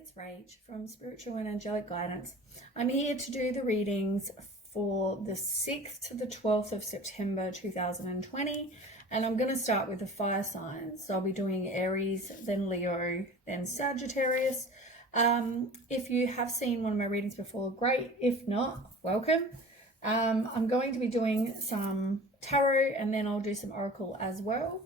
it's Rach from Spiritual and Angelic Guidance. I'm here to do the readings for the 6th to the 12th of September 2020, and I'm going to start with the fire signs. So I'll be doing Aries, then Leo, then Sagittarius. If you have seen one of my readings before, great. If not, welcome. I'm going to be doing some tarot, and then I'll do some oracle as well.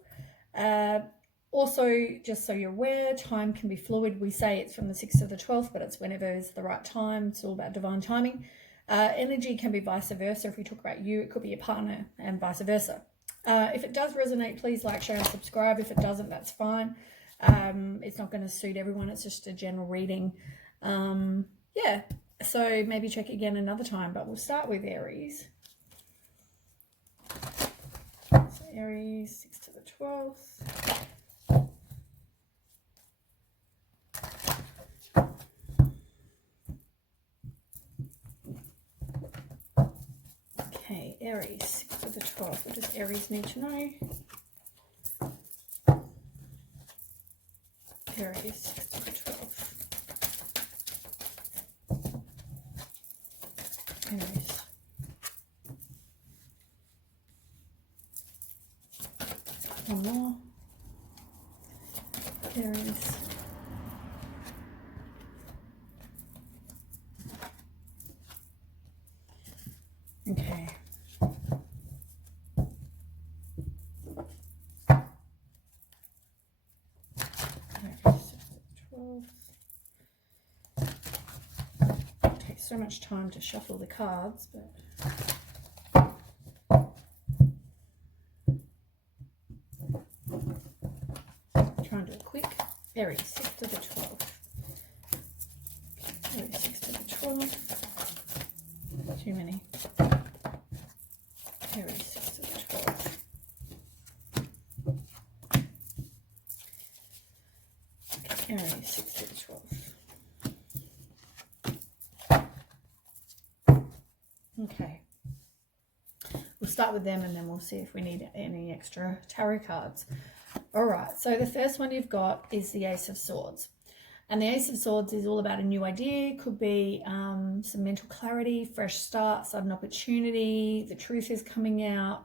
Also, just so you're aware, time can be fluid. We say it's from the 6th to the 12th, but it's whenever is the right time. It's all about divine timing. Energy can be vice versa. If we talk about you, it could be your partner, and vice versa. If it does resonate, please like, share, and subscribe. If it doesn't, that's fine. It's not going to suit everyone. It's just a general reading. Yeah, so maybe check again another time, but we'll start with Aries. So Aries, 6th to the 12th. Okay, Aries, 6th to the 12th. What does Aries need to know? Aries, 6th to the 12th. Aries. One more. Aries. Okay. It takes so much time to shuffle the cards, but try and do it quick. Aries, 6th to the 12th. Aries, 6th to the 12th. Too many. Aries, 6th to the 12th. Okay, Aries, 6th to the 12th. Okay. We'll start with them and then we'll see if we need any extra tarot cards. All right, so the first one you've got is the Ace of Swords. And the Ace of Swords is all about a new idea. Could be some mental clarity, fresh start, sudden opportunity. The truth is coming out.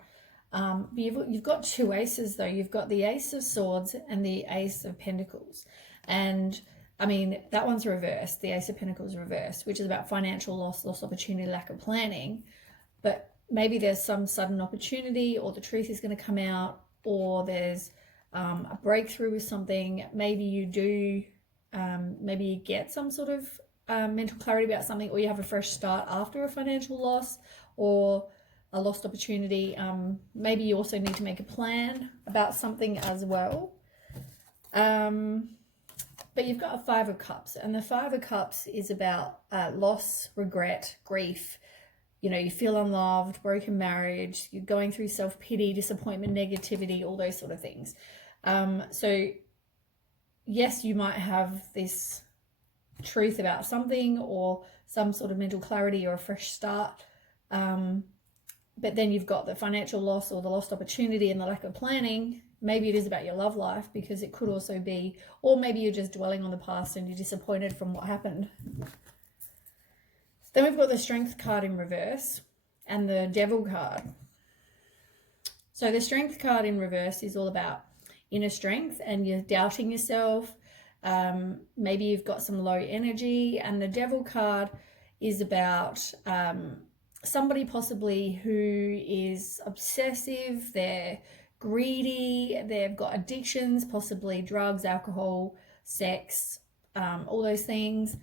But you've got two aces, though. You've got the Ace of Swords and the Ace of Pentacles. And, I mean, that one's reversed. The Ace of Pentacles reversed, which is about financial loss, lost opportunity, lack of planning. But maybe there's some sudden opportunity, or the truth is going to come out, or there's a breakthrough with something. Maybe you do... maybe you get some sort of mental clarity about something, or you have a fresh start after a financial loss or a lost opportunity. Maybe you also need to make a plan about something as well. But you've got a Five of Cups, and the Five of Cups is about loss, regret, grief. You know, you feel unloved, broken marriage, you're going through self-pity, disappointment, negativity, all those sort of things. So yes, you might have this truth about something or some sort of mental clarity or a fresh start. But then you've got the financial loss or the lost opportunity and the lack of planning. Maybe it is about your love life, because it could also be, or maybe you're just dwelling on the past and you're disappointed from what happened. Then we've got the Strength card in reverse and the Devil card. So the Strength card in reverse is all about inner strength, and you're doubting yourself. Maybe you've got some low energy. And the Devil card is about somebody possibly who is obsessive, they're greedy, they've got addictions, possibly drugs, alcohol, sex, all those things.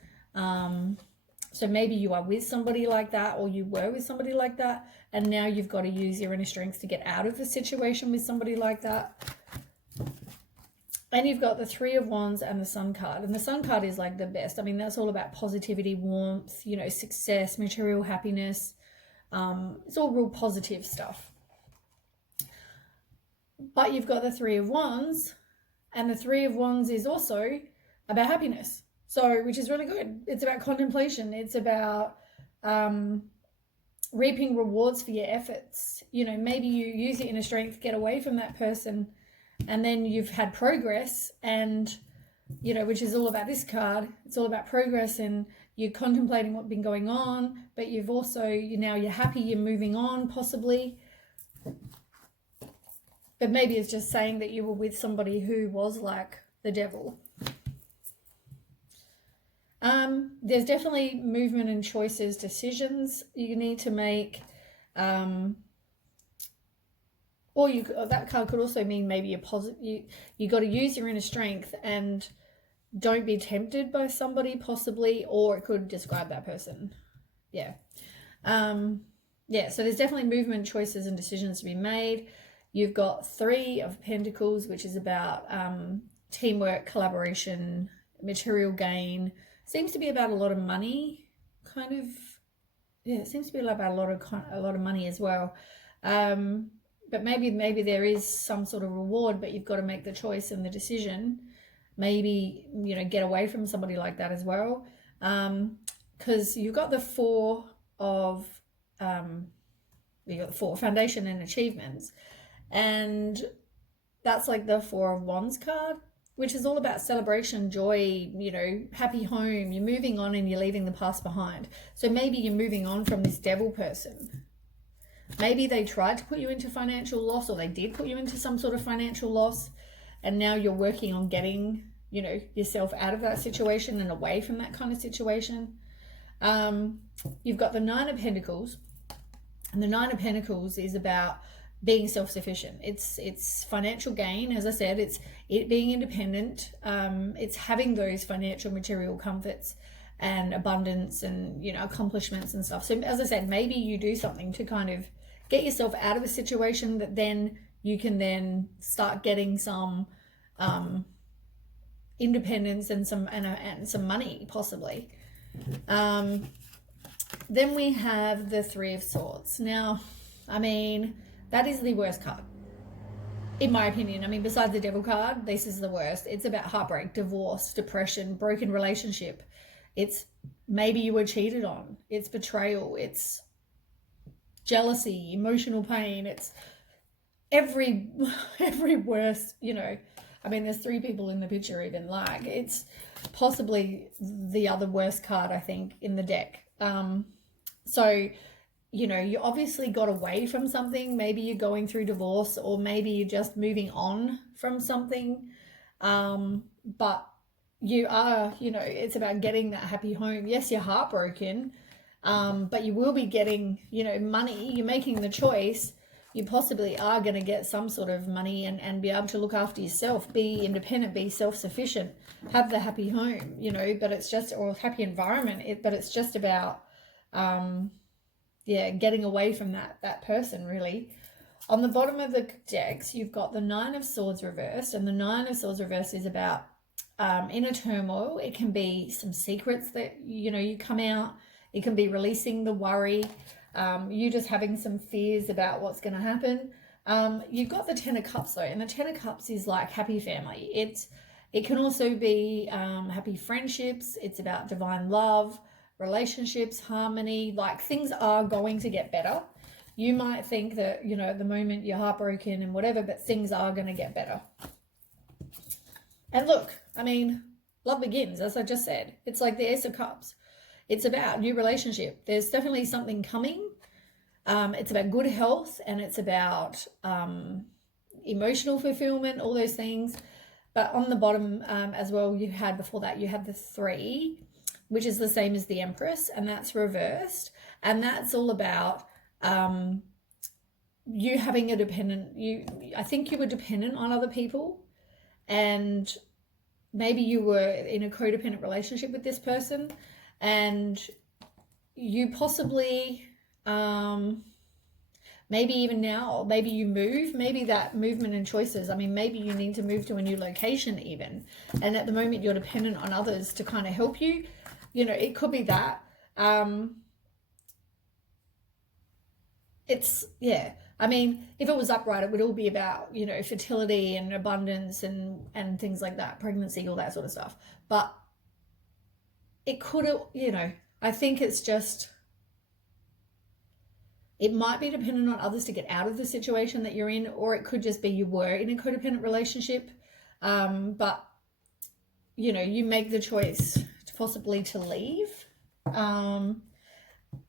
So maybe you are with somebody like that, or you were with somebody like that, and now you've got to use your inner strength to get out of a situation with somebody like that. And you've got the Three of Wands and the Sun card. And the Sun card is like the best. I mean, that's all about positivity, warmth, you know, success, material happiness. It's all real positive stuff. But you've got the Three of Wands, and the Three of Wands is also about happiness. So, which is really good. It's about contemplation. It's about reaping rewards for your efforts. You know, maybe you use your inner strength, get away from that person, and then you've had progress, and you know, which is all about this card. It's all about progress, and you're contemplating what's been going on, but you've also, you're happy, you're moving on possibly. But maybe it's just saying that you were with somebody who was like the devil. There's definitely movement and choices, decisions you need to make. Or that card could also mean maybe you got to use your inner strength and don't be tempted by somebody possibly, or it could describe that person. Yeah. So there's definitely movement, choices, and decisions to be made. You've got 3 of Pentacles, which is about teamwork, collaboration, material gain. Seems to be about a lot of money, kind of. Yeah, it seems to be about a lot of money as well. But maybe there is some sort of reward, but you've got to make the choice and the decision. Maybe, get away from somebody like that as well. Because you've got the 4 of, you got the 4 foundation and achievements. And that's like the 4 of Wands card, which is all about celebration, joy, happy home. You're moving on and you're leaving the past behind. So maybe you're moving on from this devil person. Maybe they tried to put you into financial loss, or they did put you into some sort of financial loss, and now you're working on getting, yourself out of that situation and away from that kind of situation. You've got the 9 of Pentacles, and the 9 of Pentacles is about being self-sufficient. It's financial gain. As I said, it's it being independent. It's having those financial material comforts and abundance and, accomplishments and stuff. So as I said, maybe you do something to kind of get yourself out of a situation that then you can then start getting some independence and some money possibly. Then we have the 3 of Swords. Now, that is the worst card, in my opinion. Besides the Devil card, this is the worst. It's about heartbreak, divorce, depression, broken relationship. It's maybe you were cheated on. It's betrayal. It's jealousy, emotional pain. It's every worst, there's 3 people in the picture even. It's possibly the other worst card, I think, in the deck. So you obviously got away from something. Maybe you're going through divorce, or maybe you're just moving on from something. But you are, it's about getting that happy home. Yes, you're heartbroken, but you will be getting, money. You're making the choice. You possibly are going to get some sort of money and be able to look after yourself, be independent, be self-sufficient, have the happy home, but it's just, or happy environment, but it's just about, getting away from that person, really. On the bottom of the decks, you've got the 9 of Swords reversed, and the 9 of Swords reversed is about inner turmoil. It can be some secrets that, you come out. It can be releasing the worry. You just having some fears about what's going to happen. You've got the 10 of Cups, though, and the 10 of Cups is like happy family. It can also be happy friendships. It's about divine love, relationships, harmony. Like, things are going to get better. You might think that, at the moment you're heartbroken and whatever, but things are going to get better. And look, love begins, as I just said. It's like the Ace of Cups. It's about new relationship. There's definitely something coming. It's about good health, and it's about emotional fulfillment, all those things. But on the bottom as well, you had the 3, which is the same as the Empress, and that's reversed. And that's all about you having a dependent, I think you were dependent on other people, and maybe you were in a codependent relationship with this person, and you possibly, maybe even now, maybe you move, maybe that movement and choices. Maybe you need to move to a new location even. And at the moment you're dependent on others to kind of help you. It could be that. If it was upright, it would all be about, fertility and abundance and things like that, pregnancy, all that sort of stuff. But it could have, I think it's just, it might be dependent on others to get out of the situation that you're in, or it could just be you were in a codependent relationship. But you know, you make the choice to possibly to leave.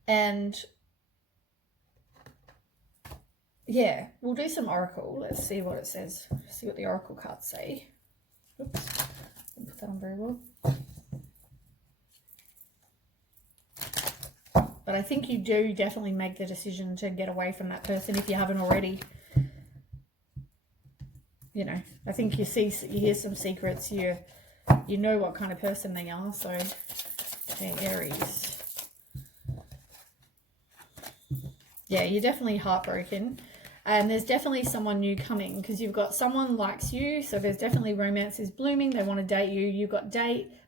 And yeah, we'll do some oracle. Let's see what it says. See what the oracle cards say. Oops, didn't put that on very well. But I think you do definitely make the decision to get away from that person if you haven't already. You know, I think you hear some secrets. You know what kind of person they are. So, okay, Aries. Yeah, you're definitely heartbroken. And there's definitely someone new coming because you've got someone likes you. So there's definitely romance is blooming. They want to date you. You've got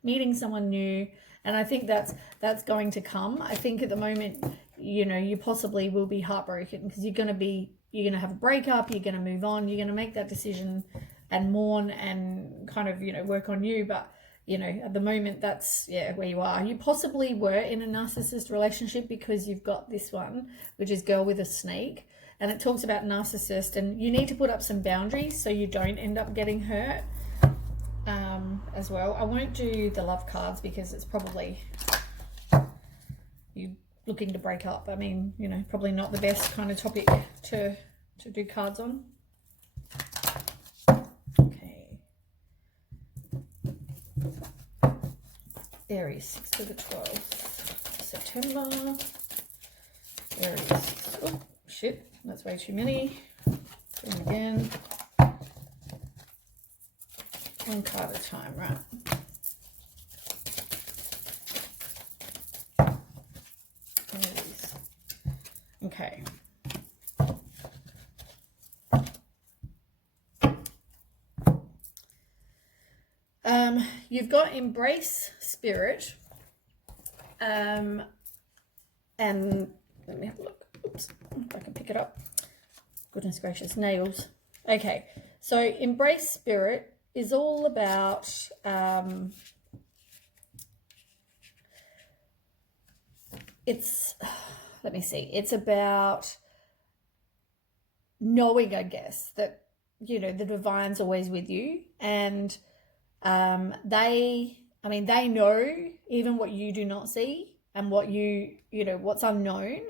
meeting someone new. And I think that's going to come. I think at the moment, you know, you possibly will be heartbroken because you're going to have a breakup. You're going to move on. You're going to make that decision and mourn and kind of, you know, work on you. But, you know, at the moment, that's, yeah, where you are. You possibly were in a narcissist relationship because you've got this one, which is girl with a snake. And it talks about narcissist, and you need to put up some boundaries so you don't end up getting hurt as well. I won't do the love cards because it's probably you looking to break up. I mean, you know, probably not the best kind of topic to do cards on. Okay. Aries, 6th to the 12th September. Aries. Oh, shit. That's way too many. And again. One card at a time, right? Aries. Okay. You've got embrace spirit. And let me have a look. Oops, if I can pick it up. Goodness gracious, nails. Okay, so embrace spirit is all about let me see, it's about knowing, I guess, that, you know, the divine's always with you, and they know even what you do not see and what you know, what's unknown.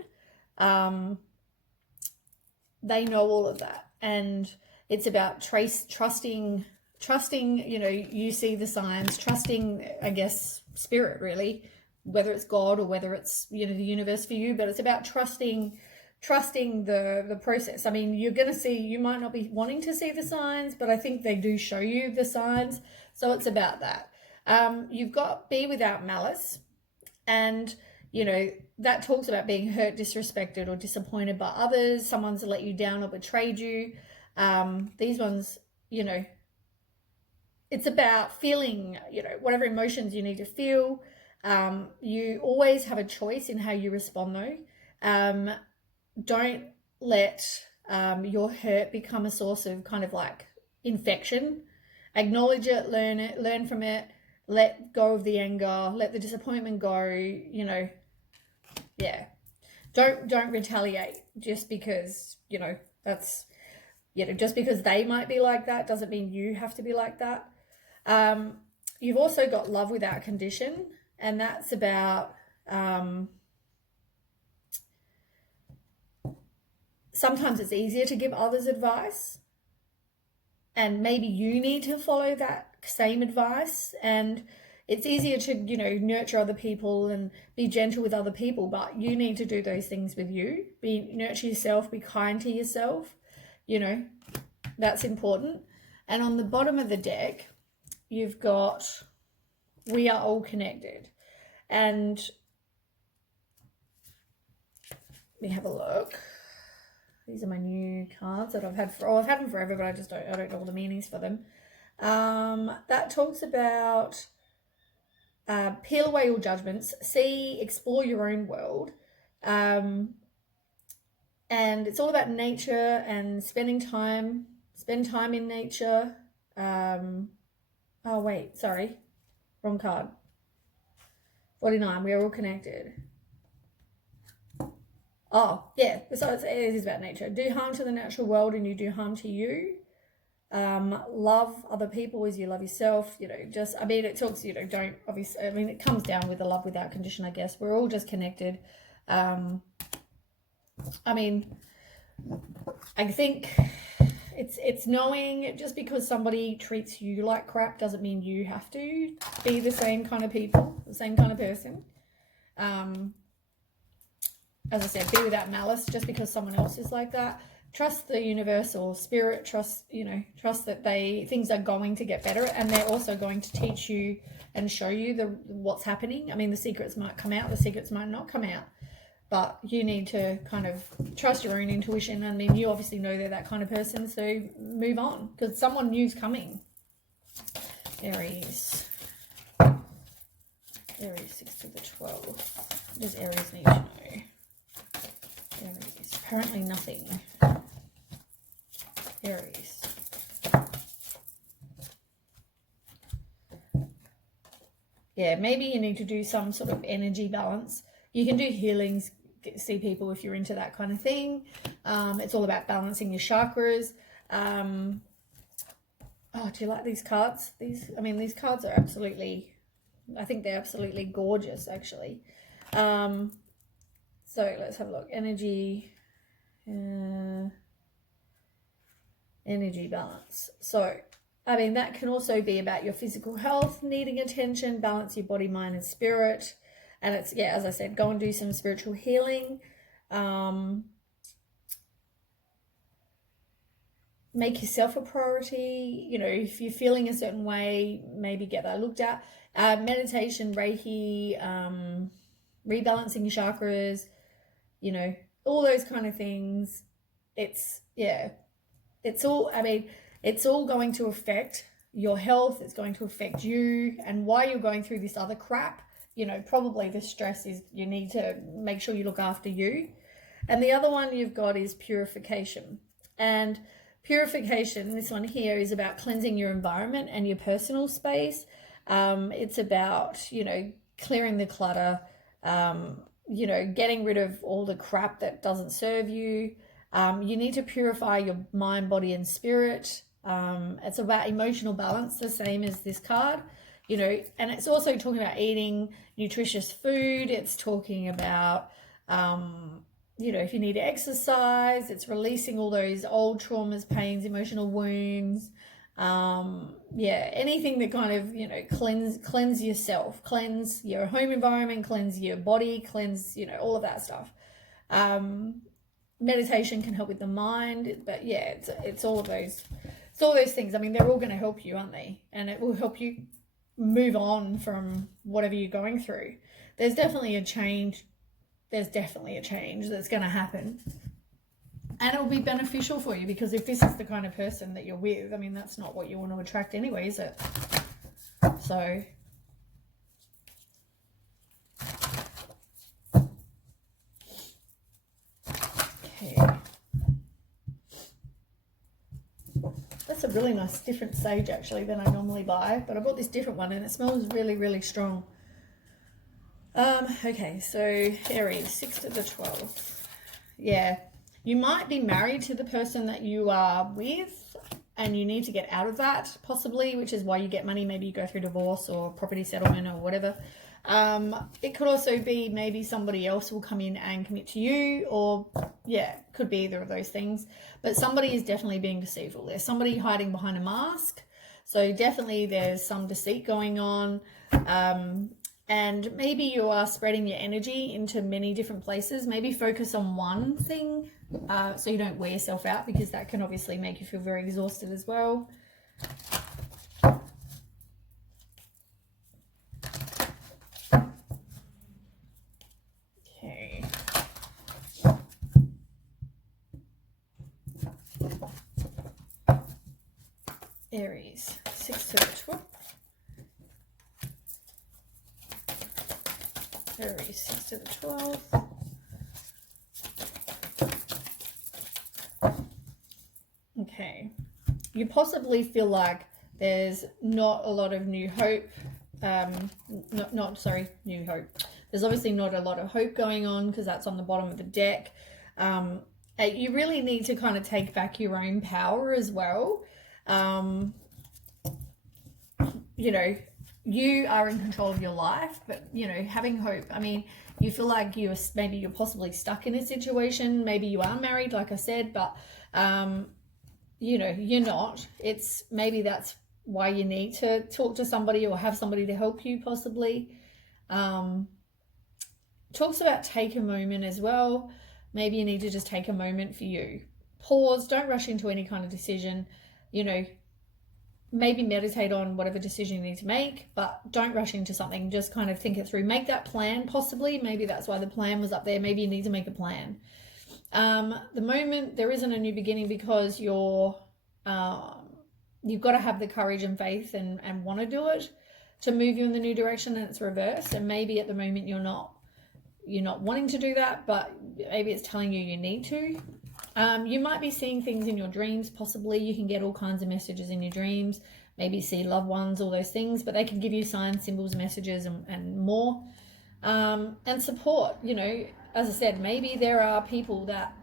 They know all of that, and it's about trusting, you know, you see the signs, trusting, I guess, spirit, really, whether it's God or whether it's, you know, the universe for you, but it's about trusting the process. I mean, you're going to see, you might not be wanting to see the signs, but I think they do show you the signs. So it's about that. You've got be without malice, and, you know, that talks about being hurt, disrespected, or disappointed by others. Someone's let you down or betrayed you. These ones, you know, it's about feeling, you know, whatever emotions you need to feel. You always have a choice in how you respond, though. Don't let your hurt become a source of kind of like infection. Acknowledge it, learn from it, let go of the anger, let the disappointment go, you know. Yeah. Don't retaliate just because, you know, that's, you know, just because they might be like that doesn't mean you have to be like that. You've also got love without condition, and that's about sometimes it's easier to give others advice, and maybe you need to follow that same advice, and it's easier to, you know, nurture other people and be gentle with other people, but you need to do those things with you. Nurture yourself, be kind to yourself, you know, that's important. And on the bottom of the deck, you've got we are all connected. And let me have a look. These are my new cards that I've had I've had them forever, but I don't know all the meanings for them. That talks about peel away your judgments, explore your own world. And it's all about nature and spend time in nature. Oh wait, sorry, wrong card. 49, we are all connected. Oh, yeah, so it is about nature. Do harm to the natural world and you do harm to you. Love other people as you love yourself. You know, just, I mean, it talks, you know, don't, obviously, I mean, it comes down with the love without condition, I guess. We're all just connected. I mean, I think it's knowing, just because somebody treats you like crap doesn't mean you have to be the same kind of people, the same kind of person. As I said, be without malice. Just because someone else is like that, trust the universe or spirit, trust that things are going to get better, and they're also going to teach you and show you what's happening. I mean, the secrets might come out, the secrets might not come out, but you need to kind of trust your own intuition. I mean, you obviously know they're that kind of person, so move on, because someone new's coming. Aries 6 to the 12. What does Aries need to know? Aries, apparently nothing. Aries. Yeah, maybe you need to do some sort of energy balance. You can do healings, see people if you're into that kind of thing. It's all about balancing your chakras. Oh, do you like these cards? These cards are absolutely, I think they're absolutely gorgeous, actually. So let's have a look. Energy balance. So, I mean, that can also be about your physical health, needing attention, balance your body, mind, and spirit. And it's, yeah, as I said, go and do some spiritual healing. Make yourself a priority. You know, if you're feeling a certain way, maybe get that looked at. Meditation, Reiki, rebalancing your chakras, you know, all those kind of things. It's all, I mean, it's all going to affect your health. It's going to affect you, and why you're going through this other crap. You know, probably the stress is, you need to make sure you look after you. And the other one you've got is purification. And purification, this one here, is about cleansing your environment and your personal space. It's about, you know, clearing the clutter, you know, getting rid of all the crap that doesn't serve you. You need to purify your mind, body, and spirit. It's about emotional balance, the same as this card, you know, and it's also talking about eating nutritious food. It's talking about, you know, if you need to exercise, it's releasing all those old traumas, pains, emotional wounds. Yeah, anything that kind of, you know, cleanse yourself, cleanse your home environment, cleanse your body, cleanse, you know, all of that stuff. Meditation can help with the mind, but yeah, it's all of those, it's all those things. I mean, they're all going to help you, aren't they? And it will help you move on from whatever you're going through. There's definitely a change that's going to happen, and it will be beneficial for you, because if this is the kind of person that you're with, I mean, that's not what you want to attract anyway, is it? So okay, that's a really nice different sage, actually, than I normally buy, but I bought this different one and it smells really, really strong. Okay, so Aries, 6 to the 12th. Yeah, you might be married to the person that you are with, and you need to get out of that, possibly, which is why you get money. Maybe you go through divorce or property settlement or whatever. It could also be maybe somebody else will come in and commit to you, or yeah, could be either of those things. But somebody is definitely being deceitful. There's somebody hiding behind a mask. So definitely there's some deceit going on. And maybe you are spreading your energy into many different places. Maybe focus on one thing, so you don't wear yourself out, because that can obviously make you feel very exhausted as well. Okay. Aries, 6 to the 12th. Aries, 6 to the 12th. Okay. You possibly feel like there's not a lot of new hope. New hope. There's obviously not a lot of hope going on, because that's on the bottom of the deck. You really need to kind of take back your own power as well. You know, you are in control of your life, but, you know, having hope. I mean, you feel like maybe you're possibly stuck in a situation. Maybe you are married, like I said, but, you know, you're not. It's maybe that's why you need to talk to somebody or have somebody to help you possibly. Talks about take a moment as well. Maybe you need to just take a moment for you. Pause, don't rush into any kind of decision. You know, maybe meditate on whatever decision you need to make, but don't rush into something. Just kind of think it through. Make that plan, possibly. Maybe that's why the plan was up there. Maybe you need to make a plan. The moment there isn't a new beginning because you've got to have the courage and faith and want to do it to move you in the new direction, and it's reversed. And maybe at the moment you're not wanting to do that, but maybe it's telling you need to. You might be seeing things in your dreams, possibly. You can get all kinds of messages in your dreams, maybe see loved ones, all those things, but they can give you signs, symbols, messages, and more. And support, you know, as I said, maybe there are people that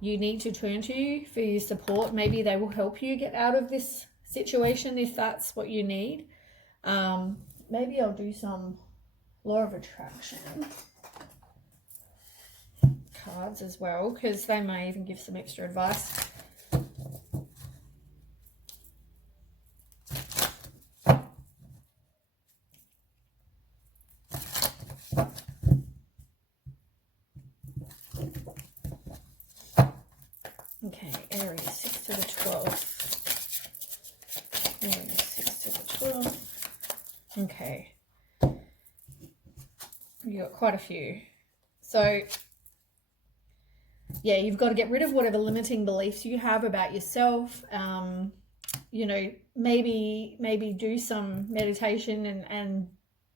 you need to turn to for your support. Maybe they will help you get out of this situation if that's what you need. Maybe I'll do some law of attraction cards as well, because they may even give some extra advice. Okay, Aries, 6 to the 12th. Aries, 6 to the 12th. Okay. You got quite a few. So, yeah, you've got to get rid of whatever limiting beliefs you have about yourself. You know, maybe do some meditation and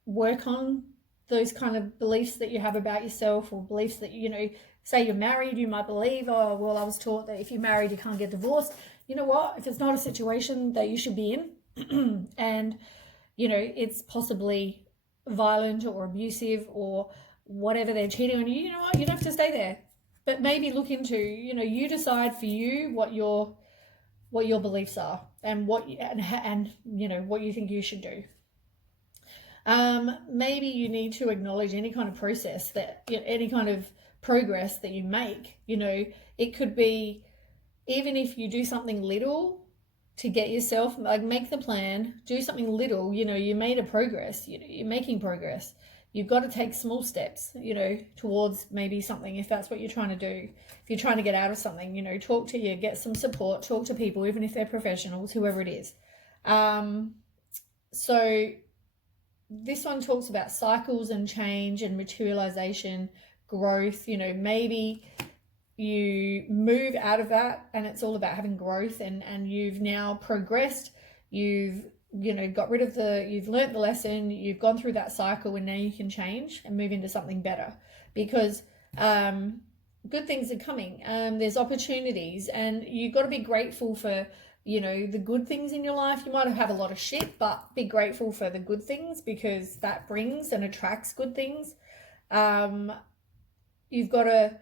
work on those kind of beliefs that you have about yourself, or beliefs that, you know, say you're married, you might believe, oh, well, I was taught that if you're married, you can't get divorced. You know what? If it's not a situation that you should be in and, you know, it's possibly violent or abusive or whatever, they're cheating on you, you know what? You don't have to stay there. But maybe look into, you know, you decide for you what your beliefs are and and you know, what you think you should do. Maybe you need to acknowledge any kind of process that, you know, any kind of progress that you make. You know, it could be, even if you do something little to get yourself, like, make the plan, do something little, you know, you made a progress, you know, you're making progress. You've got to take small steps, you know, towards maybe something, if that's what you're trying to do. If you're trying to get out of something, you know, talk to you, get some support, talk to people, even if they're professionals, whoever it is. So this one talks about cycles and change and materialization, growth. You know, maybe you move out of that and it's all about having growth, and you've now progressed. You've, you know, got rid of you've learnt the lesson, you've gone through that cycle, and now you can change and move into something better, because good things are coming. There's opportunities, and you've got to be grateful for, you know, the good things in your life. You might have a lot of shit, but be grateful for the good things, because that brings and attracts good things. You've got to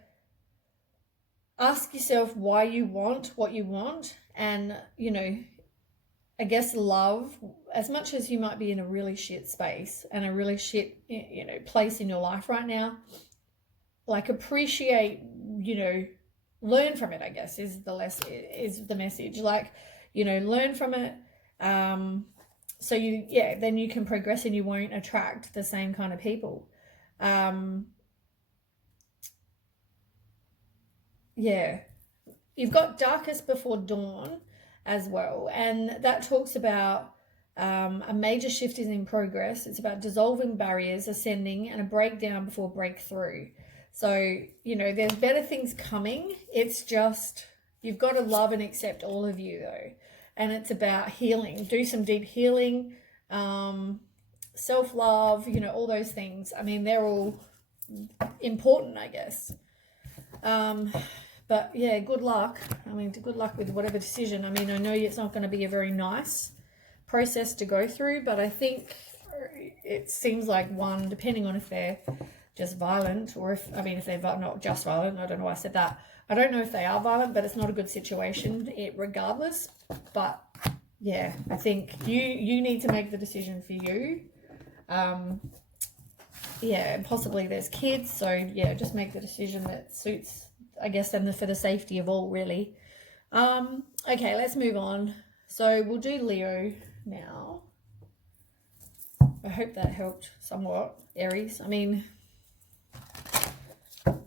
ask yourself why you want what you want, and, you know, I guess love, as much as you might be in a really shit space and a really shit, you know, place in your life right now, like, appreciate, you know, learn from it, I guess, is the message. Like, you know, learn from it. So then you can progress and you won't attract the same kind of people. You've got darkest before dawn as well, and that talks about a major shift is in progress. It's about dissolving barriers, ascending, and a breakdown before breakthrough. So, you know, there's better things coming. It's just, you've got to love and accept all of you, though, and it's about healing. Do some deep healing, self-love, you know, all those things. I mean, they're all important, I guess. But yeah, good luck. I mean, good luck with whatever decision. I mean, I know it's not going to be a very nice process to go through, but I think it seems like one, depending on if they're just violent, or if they're not just violent, I don't know why I said that. I don't know if they are violent, but it's not a good situation regardless. But yeah, I think you need to make the decision for you. Yeah, and possibly there's kids, so yeah, just make the decision that suits, I guess, and for the safety of all, really. Okay, let's move on. So we'll do Leo now. I hope that helped somewhat, Aries. I mean,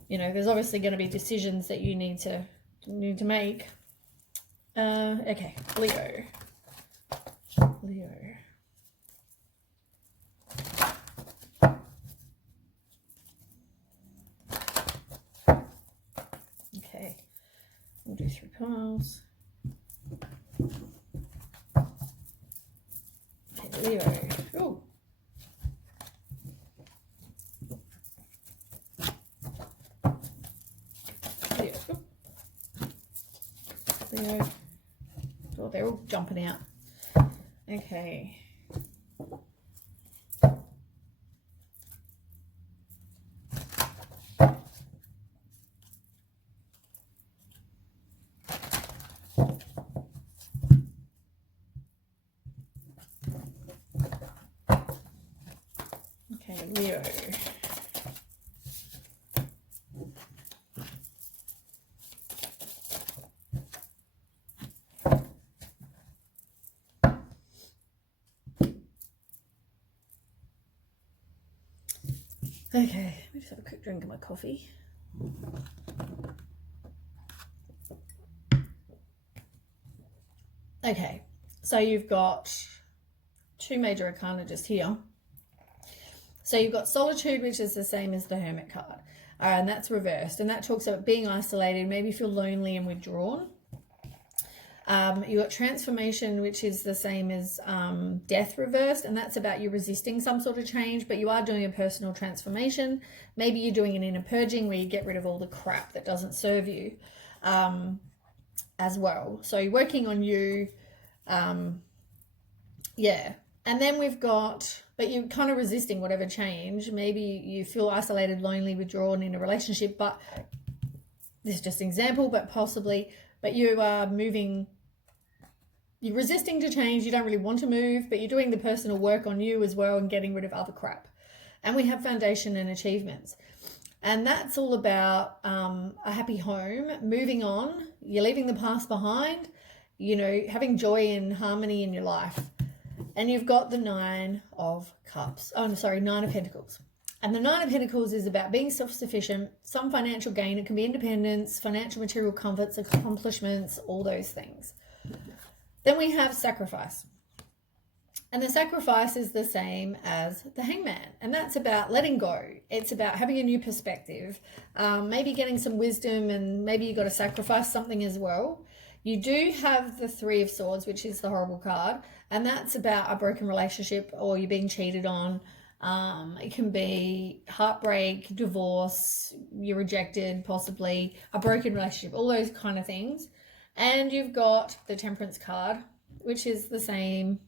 you know, there's obviously going to be decisions that you need to make. Okay, Leo. Okay, we'll do 3 piles. Okay, Leo. Ooh. Leo. Oh, they're all jumping out. Okay. Okay, Leo. Okay, let me just have a quick drink of my coffee. Okay, so you've got 2 major arcana just here. So you've got Solitude, which is the same as the Hermit card, and that's reversed, and that talks about being isolated, maybe feel lonely and withdrawn. You've got Transformation, which is the same as Death reversed, and that's about you resisting some sort of change, but you are doing a personal transformation. Maybe you're doing an inner purging where you get rid of all the crap that doesn't serve you as well. So you're working on you. Yeah. And then we've got, but you're kind of resisting whatever change. Maybe you feel isolated, lonely, withdrawn in a relationship, but this is just an example, but possibly, but you are moving, you're resisting to change. You don't really want to move, but you're doing the personal work on you as well and getting rid of other crap. And we have Foundation and Achievements. And that's all about a happy home, moving on. You're leaving the past behind, you know, having joy and harmony in your life. And you've got the 9 of Cups. Oh, I'm sorry, 9 of Pentacles. And the 9 of Pentacles is about being self-sufficient, some financial gain. It can be independence, financial material comforts, accomplishments, all those things. Then we have Sacrifice. And the Sacrifice is the same as the Hangman. And that's about letting go. It's about having a new perspective, maybe getting some wisdom, and maybe you've got to sacrifice something as well. You do have the 3 of Swords, which is the horrible card. And that's about a broken relationship, or you're being cheated on. It can be heartbreak, divorce, you're rejected, possibly a broken relationship, all those kind of things. And you've got the Temperance card, which is the same.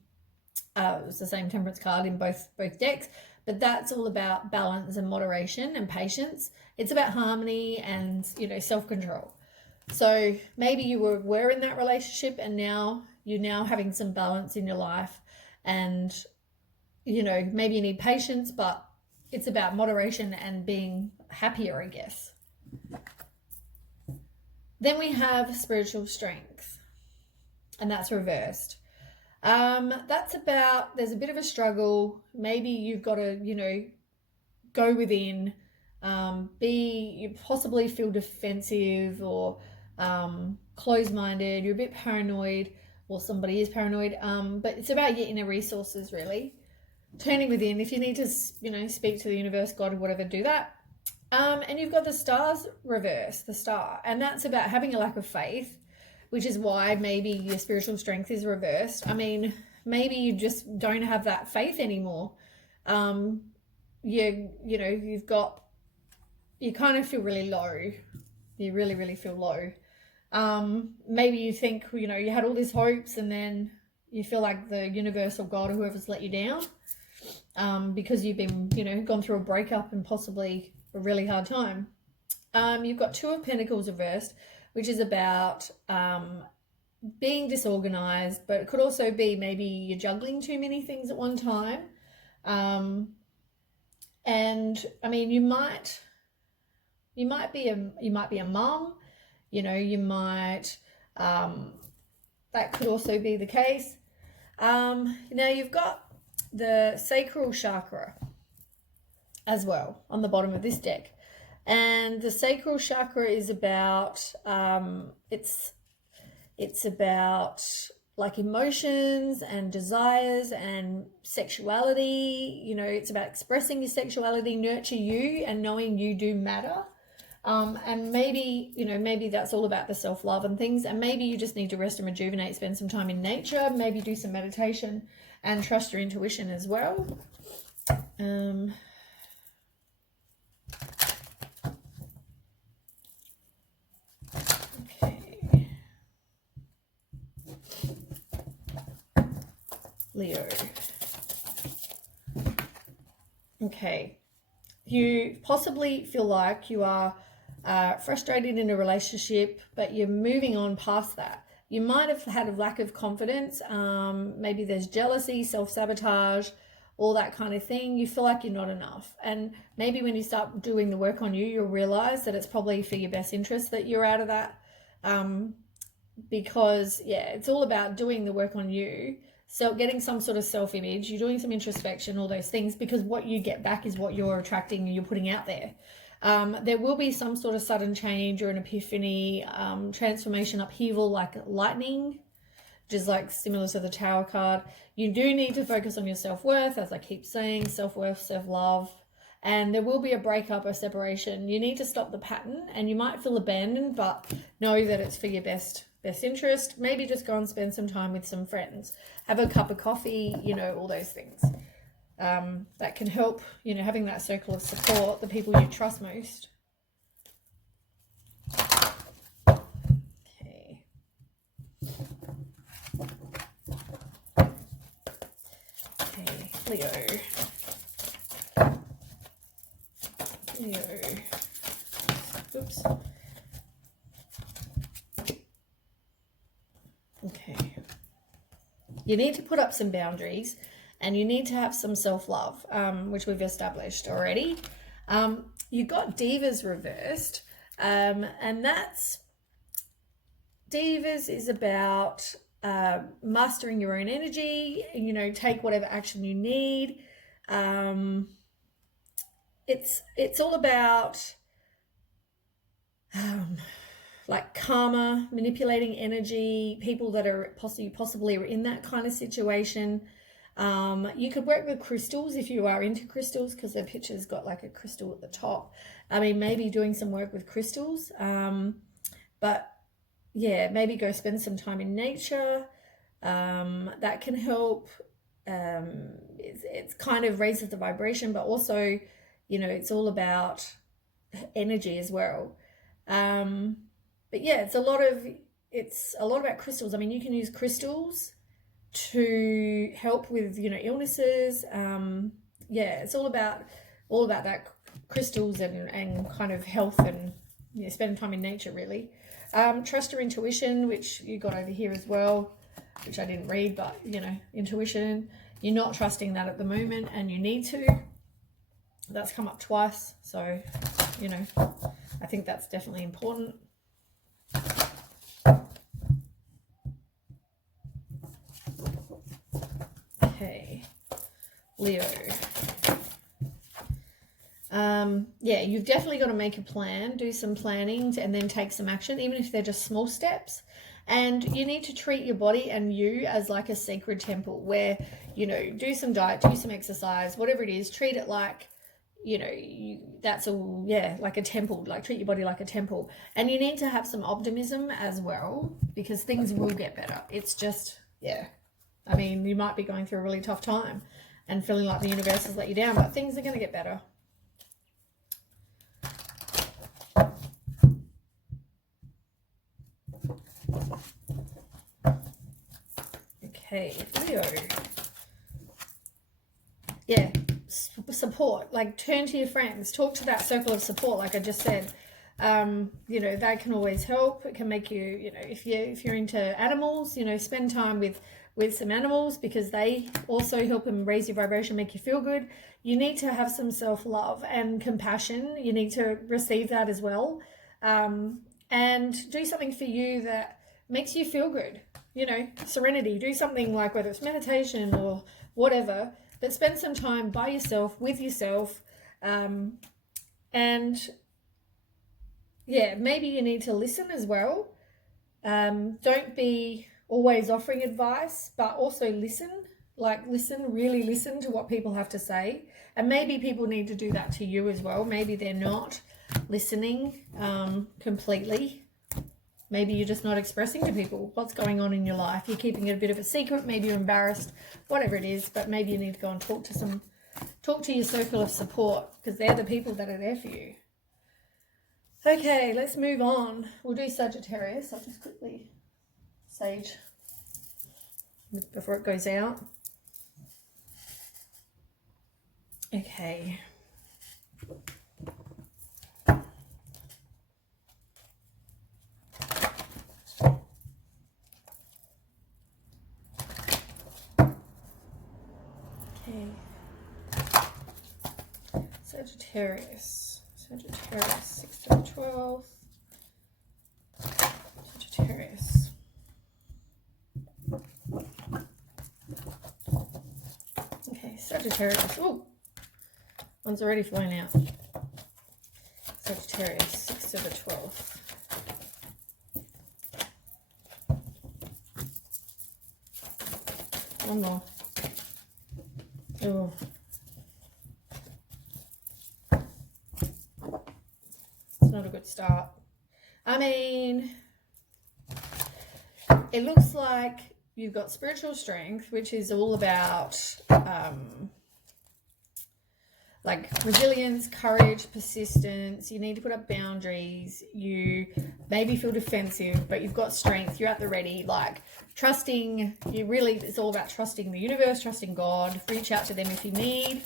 It's the same Temperance card in both decks, but that's all about balance and moderation and patience. It's about harmony and, you know, self-control. So maybe you were in that relationship and now you're having some balance in your life, and, you know, maybe you need patience, but it's about moderation and being happier, I guess. Then we have Spiritual Strength, and that's reversed. That's about, there's a bit of a struggle. Maybe you've got to, you know, go within, you possibly feel defensive or closed-minded, you're a bit paranoid, or somebody is paranoid, but it's about your inner resources, really. Turning within. If you need to, you know, speak to the universe, God, or whatever, do that. And you've got the Stars reverse, the Star, and that's about having a lack of faith, which is why maybe your spiritual strength is reversed. I mean, maybe you just don't have that faith anymore. You kind of feel really low. You really, really feel low. Maybe you think, you know, you had all these hopes and then you feel like the universe or God or whoever's let you down, because you've been, you know, gone through a breakup and possibly a really hard time. You've got 2 of Pentacles reversed, which is about being disorganized, but it could also be maybe you're juggling too many things at one time. And I mean, you might be a mum, you might, that could also be the case. Now you've got the sacral chakra as well on the bottom of this deck. And the sacral chakra is about, it's about like emotions and desires and sexuality. It's about expressing your sexuality, nurture you, and knowing you do matter. And maybe that's all about the self-love and things. And maybe you just need to rest and rejuvenate, spend some time in nature, maybe do some meditation and trust your intuition as well. Okay. Leo. Okay. You possibly feel like you are frustrated in a relationship, but you're moving on past that. You might have had a lack of confidence. Maybe there's jealousy, self-sabotage, all that kind of thing. You feel like you're not enough. And maybe when you start doing the work on you, you'll realize that it's probably for your best interest that you're out of that. Because, it's all about doing the work on you. So getting some sort of self-image, you're doing some introspection, all those things, because what you get back is what you're attracting and you're putting out there. There will be some sort of sudden change or an epiphany, transformation, upheaval, like lightning, which is like similar to the Tower card. You do need to focus on your self-worth, as I keep saying, self-worth, self-love. And there will be a breakup or separation. You need to stop the pattern, and you might feel abandoned, but know that it's for your best interest. Maybe just go and spend some time with some friends, have a cup of coffee, all those things. That can help, having that circle of support, the people you trust most. Okay. Okay, Leo. Oops. Okay. You need to put up some boundaries, and you need to have some self-love, which we've established already. You got Divas reversed, and that's Divas is about mastering your own energy, take whatever action you need. It's all about like karma, manipulating energy, people that are possibly in that kind of situation. You could work with crystals if you are into crystals, because the picture's got like a crystal at the top. I mean, maybe doing some work with crystals. But yeah, maybe go spend some time in nature. That can help. It's kind of raises the vibration, but also, it's all about energy as well. But yeah, it's a lot about crystals. I mean, you can use crystals to help with, illnesses. It's all about that, crystals and kind of health, and spend time in nature, really. Trust your intuition, which you got over here as well, which I didn't read, but intuition, you're not trusting that at the moment, and you need to. That's come up twice, so I think that's definitely important. Okay, Leo. You've definitely got to make a plan, do some planning, and then take some action, even if they're just small steps. And you need to treat your body and you as like a sacred temple where, do some diet, do some exercise, whatever it is, treat it like, that's all, like a temple, like treat your body like a temple. And you need to have some optimism as well, because things will get better. It's just, I mean, you might be going through a really tough time and feeling like the universe has let you down, but things are going to get better. Okay, Leo. Support, like turn to your friends, talk to that circle of support, like I just said. You know, that can always help. It can make you, you know, if you're into animals, you know, spend time with some animals, because they also help and raise your vibration, make you feel good. You need to have some self-love and compassion. You need to receive that as well. And do something for you that makes you feel good. You know, serenity. Do something like, whether it's meditation or whatever, but spend some time by yourself, with yourself. And yeah, maybe you need to listen as well. Don't be always offering advice, but also listen. Like, listen, really listen to what people have to say. And maybe people need to do that to you as well. Maybe they're not listening completely. Maybe you're just not expressing to people what's going on in your life. You're keeping it a bit of a secret. Maybe you're embarrassed, whatever it is. But maybe you need to go and talk to your circle of support, because they're the people that are there for you. Okay, let's move on. We'll do Sagittarius. I'll just quickly sage before it goes out. Okay. Okay. Sagittarius, 6 to the 12th. Sagittarius. Okay, Sagittarius. Oh, one's already flown out. Sagittarius, 6 to the 12th. One more. Oh. It's not a good start. I mean, it looks like you've got spiritual strength, which is all about like resilience, courage, persistence. You need to put up boundaries. You maybe feel defensive, but you've got strength. You're at the ready. Like, trusting, it's all about trusting the universe, trusting God. Reach out to them if you need.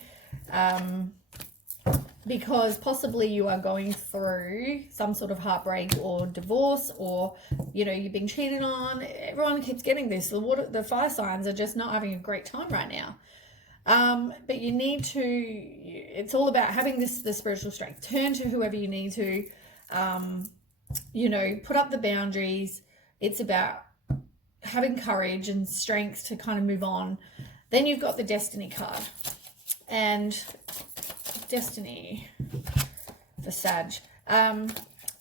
Because possibly you are going through some sort of heartbreak or divorce, or, you know, you've been cheated on. Everyone keeps getting this. The fire signs are just not having a great time right now. But you need to, it's all about having the spiritual strength. Turn to whoever you need to, you know, put up the boundaries. It's about having courage and strength to kind of move on. Then you've got the Destiny card, and Destiny for Sag.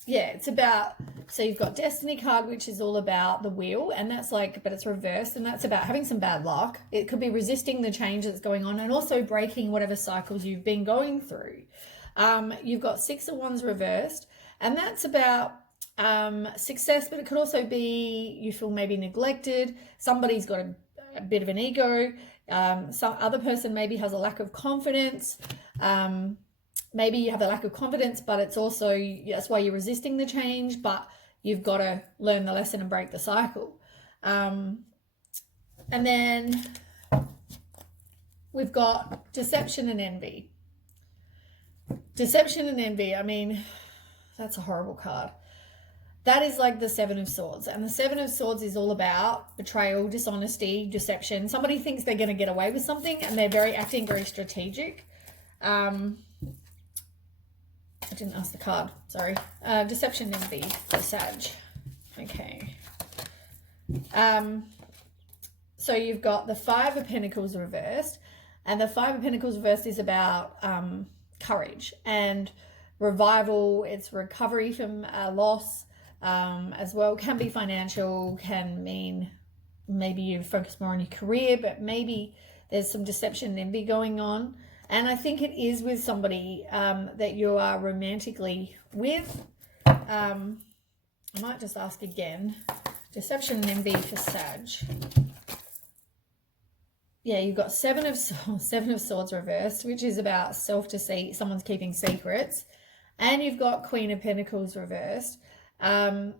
Yeah, it's about, so you've got Destiny card, which is all about the wheel, and that's like, but it's reversed, and that's about having some bad luck. It could be resisting the change that's going on, and also breaking whatever cycles you've been going through. You've got 6 of Wands reversed, and that's about success, but it could also be you feel maybe neglected. Somebody's got a bit of an ego. Some other person maybe has a lack of confidence. Maybe you have a lack of confidence, but it's also, that's why you're resisting the change, but you've got to learn the lesson and break the cycle. And then we've got deception and envy. Deception and envy, I mean, that's a horrible card. That is like the 7 of Swords. And the 7 of Swords is all about betrayal, dishonesty, deception. Somebody thinks they're going to get away with something, and they're acting very strategic. I didn't ask the card, sorry. Deception and envy for Sag. Okay. So you've got the 5 of Pentacles reversed, and the 5 of Pentacles reversed is about courage and revival. It's recovery from loss as well. Can be financial, can mean maybe you focus more on your career, but maybe there's some deception and envy going on. And I think it is with somebody that you are romantically with. I might just ask again. Deception and envy for Sag. Yeah, you've got 7 of Swords reversed, which is about self-deceit. Someone's keeping secrets. And you've got Queen of Pentacles reversed. And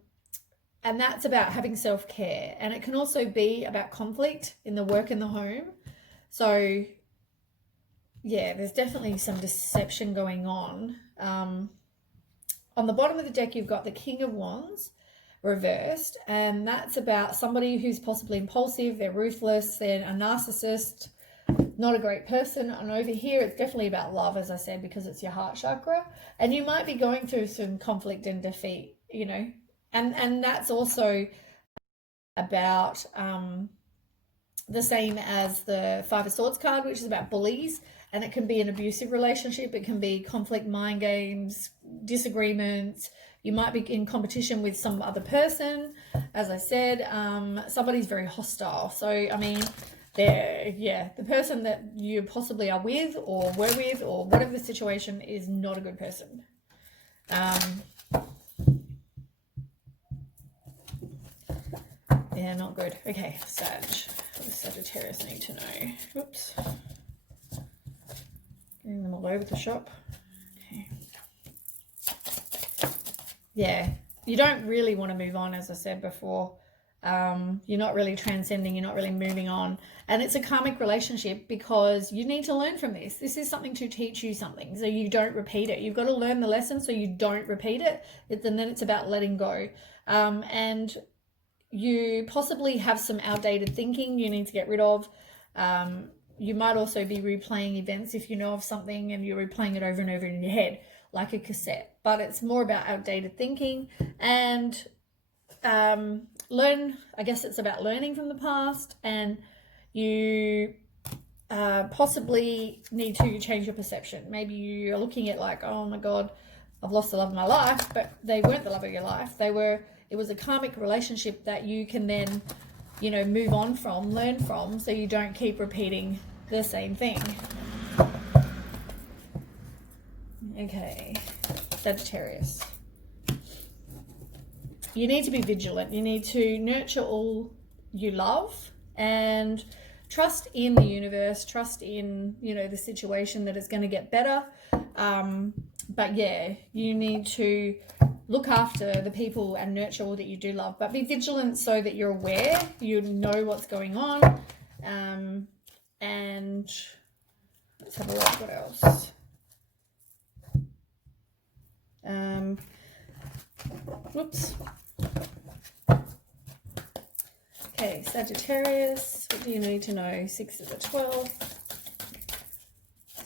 that's about having self-care. And it can also be about conflict in the work and the home. So yeah, there's definitely some deception going on. On the bottom of the deck, you've got the King of Wands reversed, and that's about somebody who's possibly impulsive, they're ruthless, they're a narcissist, not a great person. And over here, it's definitely about love, as I said, because it's your heart chakra. And you might be going through some conflict and defeat, you know, and that's also about the same as the Five of Swords card, which is about bullies. And it can be an abusive relationship. It can be conflict, mind games, disagreements. You might be in competition with some other person. As I said, somebody's very hostile. So, I mean, the person that you possibly are with or were with or whatever the situation is not a good person. Yeah, not good. Okay, Sag. What does Sagittarius need to know? Oops. Getting them all over the shop. Okay. Yeah, you don't really want to move on, as I said before. You're not really transcending, you're not really moving on. And it's a karmic relationship because you need to learn from this. This is something to teach you something so you don't repeat it. You've got to learn the lesson so you don't repeat it. And then it's about letting go. And you possibly have some outdated thinking you need to get rid of. You might also be replaying events if you know of something and you're replaying it over and over in your head like a cassette. But it's more about outdated thinking and learn. I guess it's about learning from the past, and you possibly need to change your perception. Maybe you're looking at like, oh my God, I've lost the love of my life, but they weren't the love of your life. It was a karmic relationship that you can then, you know, move on from, learn from, so you don't keep repeating the same thing. Okay, Sagittarius. You need to be vigilant. You need to nurture all you love and trust in the universe, trust in, you know, the situation that is going to get better. But yeah, you need to look after the people and nurture all that you do love, but be vigilant so that you're aware, you know what's going on. And let's have a look, what else? Whoops. Okay, Sagittarius, what do you need to know? 6 to the 12th.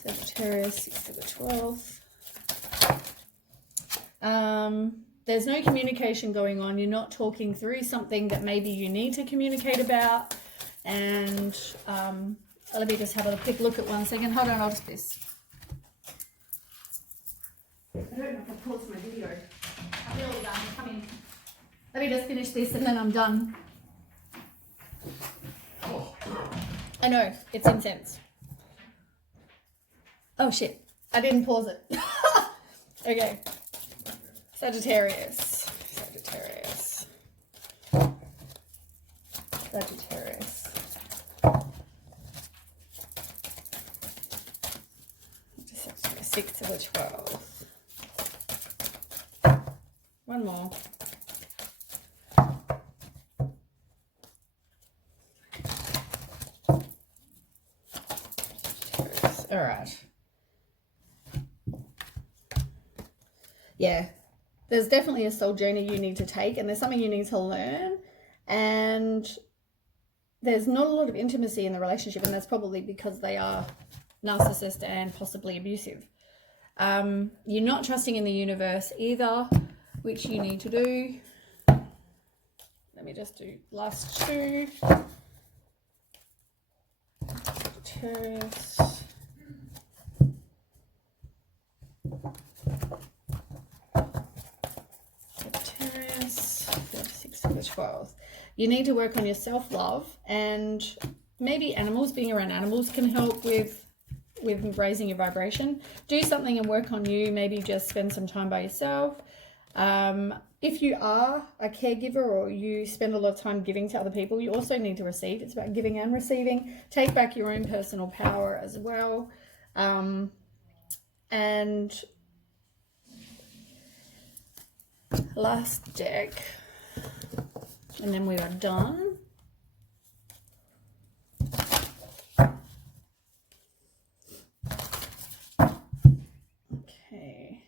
Sagittarius, 6 to the 12th. There's no communication going on. You're not talking through something that maybe you need to communicate about. And let me just have a quick look at 1 second. Hold on, I'll just this. I don't know if I've paused my video. I'm nearly done. Come in. Let me just finish this and then I'm done. I know, it's incense. Oh shit, I didn't pause it. Okay. Sagittarius. Sagittarius. Sagittarius. 6 to the 12th. One more. All right. Yeah, there's definitely a soul journey you need to take, and there's something you need to learn, and there's not a lot of intimacy in the relationship, and that's probably because they are narcissist and possibly abusive. You're not trusting in the universe either, which you need to do. Let me just do last 2. Sagittarius. Sagittarius, 6 to the 12th. You need to work on your self-love, and maybe animals, being around animals can help with raising your vibration. Do something and work on you. Maybe just spend some time by yourself. If you are a caregiver or you spend a lot of time giving to other people, you also need to receive. It's about giving and receiving. Take back your own personal power as well. And last deck, and then we are done. Okay.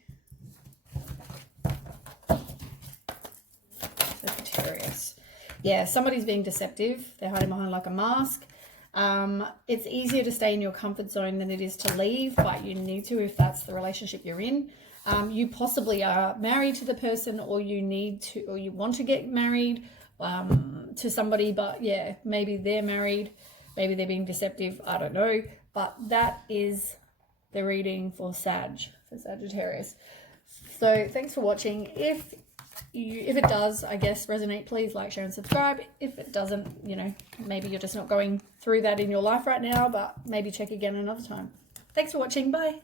yeah, somebody's being deceptive. They're hiding behind like a mask. It's easier to stay in your comfort zone than it is to leave, but you need to if that's the relationship you're in. You possibly are married to the person, or you need to, or you want to get married to somebody, but yeah, maybe they're married, maybe they're being deceptive, I don't know. But that is the reading for Sagittarius. So thanks for watching. If it does, I guess, resonate, please like, share, and subscribe. If it doesn't, you know, maybe you're just not going through that in your life right now, but maybe check again another time. Thanks for watching. Bye.